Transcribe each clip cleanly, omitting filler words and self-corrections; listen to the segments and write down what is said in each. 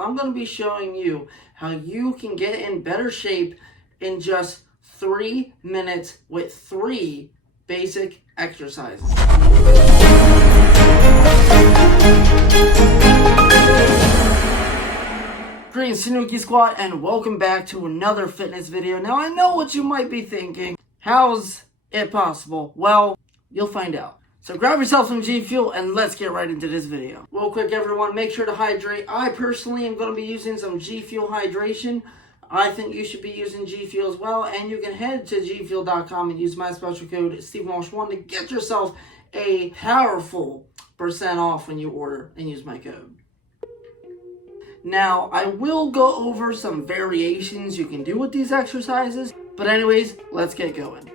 I'm going to be showing you how you can get in better shape in just 3 minutes with 3 basic exercises. Greetings, Tanuki Squad, and welcome back to another fitness video. Now, I know what you might be thinking. How's it possible? Well, you'll find out. So grab yourself some G Fuel and let's get right into this video. Real quick, everyone, make sure to hydrate. I personally am going to be using some G Fuel hydration. I think you should be using G Fuel as well, and you can head to gfuel.com and use my special code StevenWalsh1 to get yourself a powerful % off when you order and use my code. Now, I will go over some variations you can do with these exercises, but anyways, let's get going.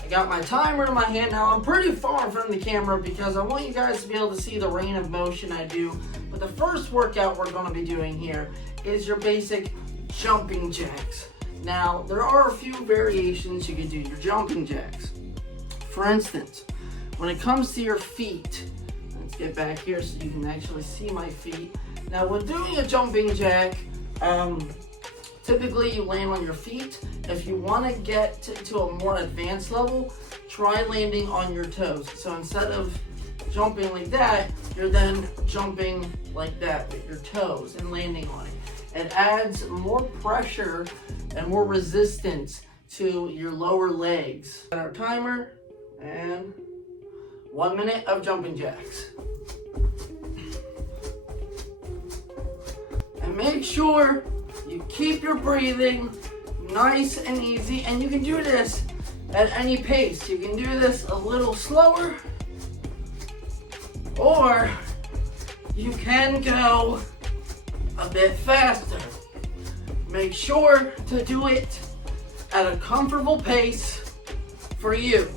I got my timer in my hand now. I'm pretty far from the camera because I want you guys to be able to see the range of motion I do. But the first workout we're going to be doing here is your basic jumping jacks. Now, there are a few variations you can do your jumping jacks. For instance, when it comes to your feet, let's get back here so you can actually see my feet. Now, when doing a jumping jack, typically you land on your feet. If you want to get to a more advanced level, try landing on your toes. So instead of jumping like that, you're then jumping like that with your toes and landing on it. It adds more pressure and more resistance to your lower legs. Got our timer and 1 minute of jumping jacks. And make sure you keep your breathing nice and easy, and you can do this at any pace. You can do this a little slower, or you can go a bit faster. Make sure to do it at a comfortable pace for you.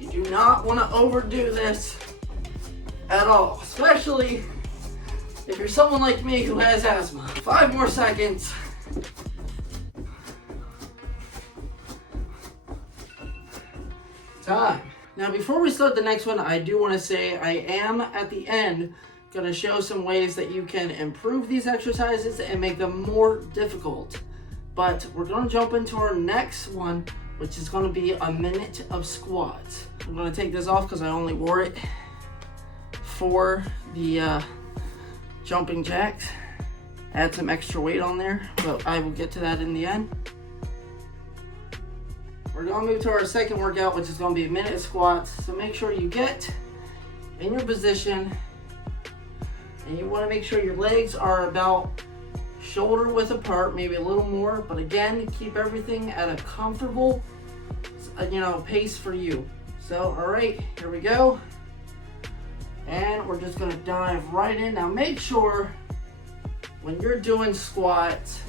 You do not want to overdo this at all, especially if you're someone like me who has asthma. 5 more seconds. Time. Now, before we start the next one, I do want to say I am at the end going to show some ways that you can improve these exercises and make them more difficult. But we're going to jump into our next one, which is going to be a minute of squats. I'm going to take this off because I only wore it for the jumping jacks. Add some extra weight on there, but I will get to that in the end. We're going to move to our second workout, which is going to be a minute of squats. So make sure you get in your position, and you want to make sure your legs are about shoulder width apart, maybe a little more, but again, keep everything at a comfortable, pace for you. So, all right, here we go. And we're just gonna dive right in. Now make sure when you're doing squats,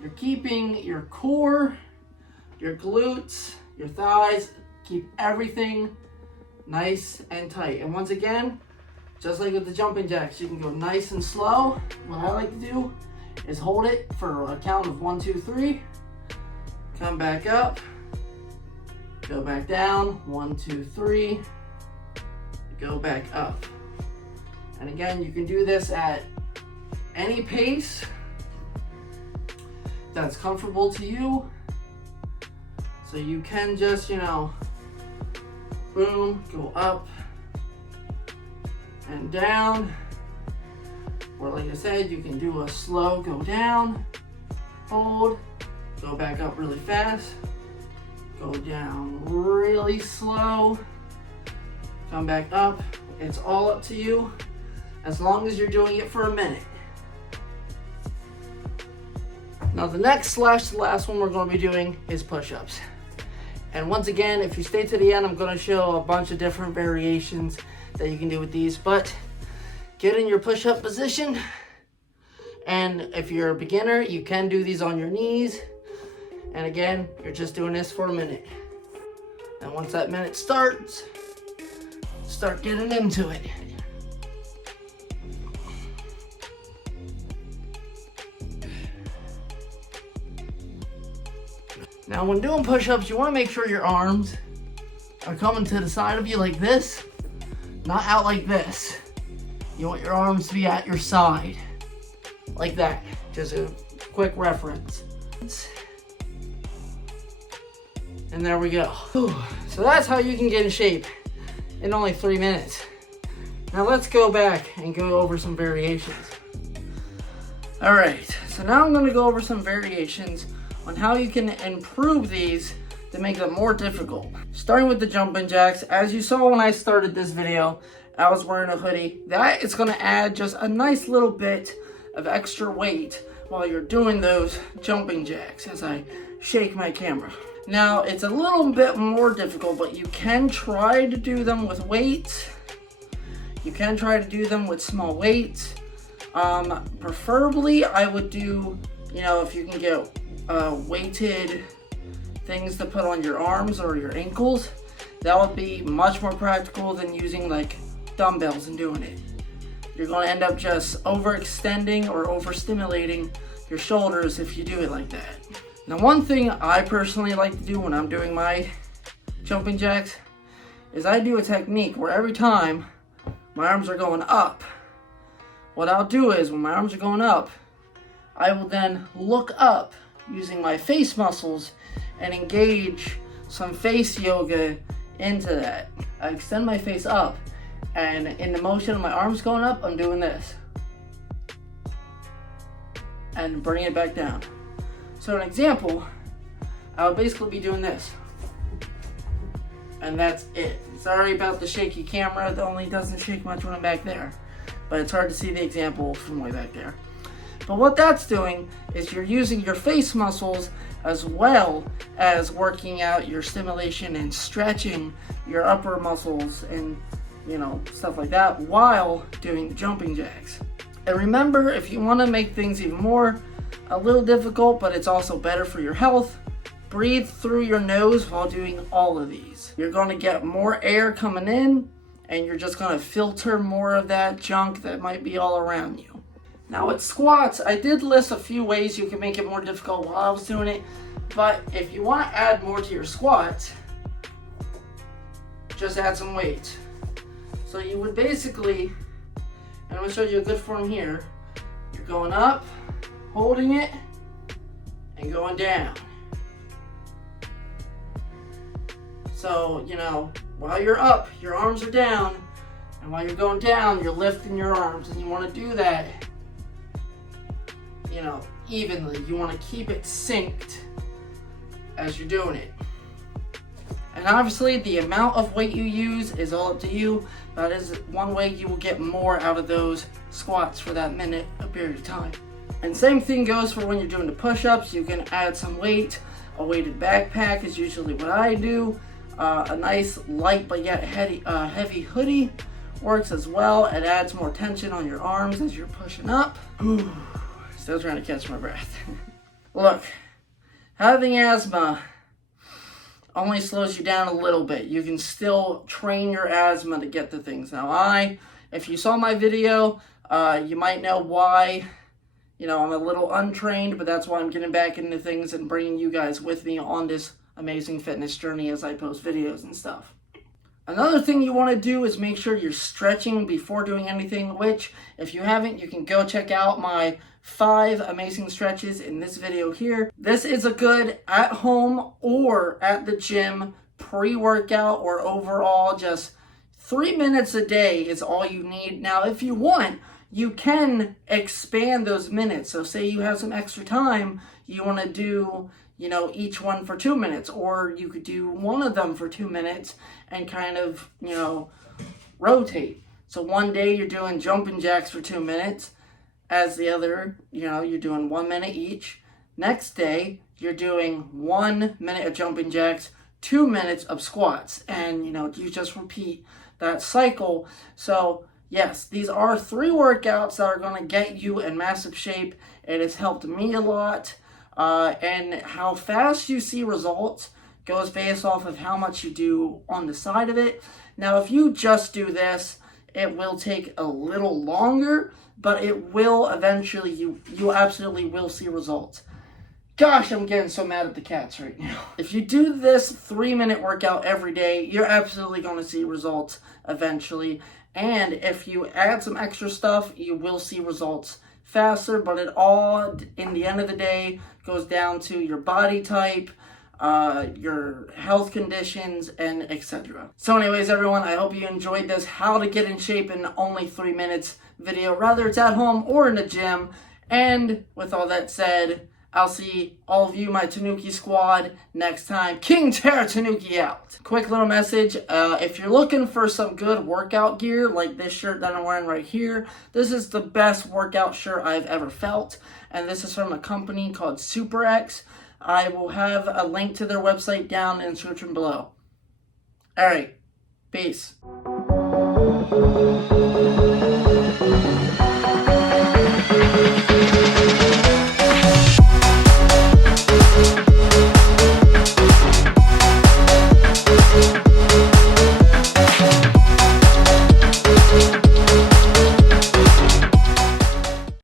you're keeping your core, your glutes, your thighs, keep everything nice and tight. And once again, just like with the jumping jacks, you can go nice and slow. What I like to do is hold it for a count of 1, 2, 3, come back up, go back down, 1, 2, 3, go back up. And again, you can do this at any pace that's comfortable to you. So you can just, boom, go up and down. Or like I said, you can do a slow go down, hold, go back up really fast, go down really slow, come back up. It's all up to you as long as you're doing it for a minute. Now the next / the last one we're going to be doing is push-ups. And once again, if you stay to the end, I'm going to show a bunch of different variations that you can do with these. But get in your push-up position. And if you're a beginner, you can do these on your knees. And again, you're just doing this for a minute. And once that minute starts, start getting into it. Now when doing push-ups, you want to make sure your arms are coming to the side of you like this, not out like this. You want your arms to be at your side. Like that. Just a quick reference. And there we go. So that's how you can get in shape in only 3 minutes. Now let's go back and go over some variations. Alright, so now I'm going to go over some variations on how you can improve these to make them more difficult. Starting with the jumping jacks, as you saw when I started this video, I was wearing a hoodie. That is going to add just a nice little bit of extra weight while you're doing those jumping jacks as I shake my camera. Now, it's a little bit more difficult, but you can try to do them with weights. You can try to do them with small weights. Preferably, I would do, if you can get weighted things to put on your arms or your ankles, that would be much more practical than using like dumbbells and doing it. You're going to end up just overextending or overstimulating your shoulders if you do it like that. Now, one thing I personally like to do when I'm doing my jumping jacks is I do a technique where every time my arms are going up, what I'll do is when my arms are going up, I will then look up using my face muscles and engage some face yoga into that. I extend my face up, and in the motion of my arms going up, I'm doing this. And bring it back down. So an example, I would basically be doing this. And that's it. Sorry about the shaky camera, it only doesn't shake much when I'm back there. But it's hard to see the example from way back there. But what that's doing is you're using your face muscles as well as working out your stimulation and stretching your upper muscles and stuff like that while doing the jumping jacks. And remember, if you want to make things even more a little difficult, but it's also better for your health, breathe through your nose while doing all of these. You're going to get more air coming in, and you're just going to filter more of that junk that might be all around you. Now with squats, I did list a few ways you can make it more difficult while I was doing it, but if you want to add more to your squats, just add some weight. So you would basically, and I'm going to show you a good form here, you're going up, holding it, and going down. So, while you're up, your arms are down, and while you're going down, you're lifting your arms, and you want to do that, evenly. You want to keep it synced as you're doing it. And obviously, the amount of weight you use is all up to you. That is one way you will get more out of those squats for that minute a period of time. And same thing goes for when you're doing the push-ups. You can add some weight. A weighted backpack is usually what I do. A nice light but yet heavy hoodie works as well. It adds more tension on your arms as you're pushing up. Still trying to catch my breath. Look, having asthma only slows you down a little bit. You can still train your asthma to get the things. Now if you saw my video, you might know why, I'm a little untrained, but that's why I'm getting back into things and bringing you guys with me on this amazing fitness journey as I post videos and stuff. Another thing you want to do is make sure you're stretching before doing anything, which if you haven't, you can go check out my 5 amazing stretches in this video here. This is a good at home or at the gym pre-workout or overall just 3 minutes a day is all you need. Now, if you want, you can expand those minutes. So say you have some extra time, you want to do, each one for 2 minutes, or you could do one of them for 2 minutes and kind of, rotate. So one day you're doing jumping jacks for 2 minutes, as the other, you're doing 1 minute each. Next day, you're doing 1 minute of jumping jacks, 2 minutes of squats, and you just repeat that cycle. So yes, these are 3 workouts that are going to get you in massive shape. It has helped me a lot. And how fast you see results goes based off of how much you do on the side of it. Now, if you just do this, it will take a little longer, but it will eventually, you absolutely will see results. Gosh, I'm getting so mad at the cats right now. If you do this 3-minute workout every day, you're absolutely going to see results eventually. And if you add some extra stuff, you will see results faster, but it all, in the end of the day, goes down to your body type, your health conditions, and etc. So anyways, everyone, I hope you enjoyed this how to get in shape in only 3 minutes video, whether it's at home or in the gym. And with all that said, I'll see all of you, my Tanuki squad, next time. King Terra Tanuki out. Quick little message. If you're looking for some good workout gear, like this shirt that I'm wearing right here, this is the best workout shirt I've ever felt. And this is from a company called SuperX. I will have a link to their website down in the description below. Alright. Peace.